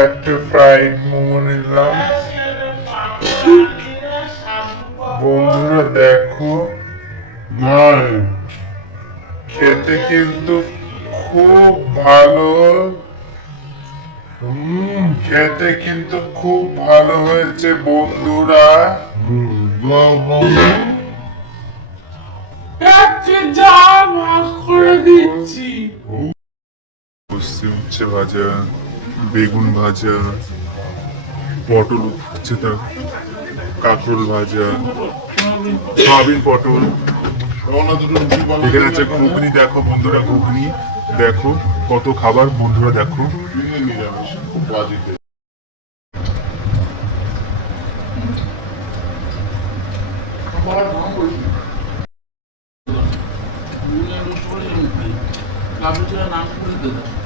একটা ফ্রাইড মোমো নিলাম। বন্ধুরা দেখো। ভাই খেতে কিন্তু খুব ভালো। খেতে কিন্তু খুব ভালো হয়েছে বন্ধুরা। করে দিচ্ছি। বসছে উচ্ছে ভাজা। বেগুন ভাজা পটল যেটা কাঁকড়োল ভাজা সয়াবিন পটল। এখানে আছে ঘুগনি দেখো বন্ধুরা ঘুগনি। দেখো কত খাবার বন্ধুরা দেখো। নাম করে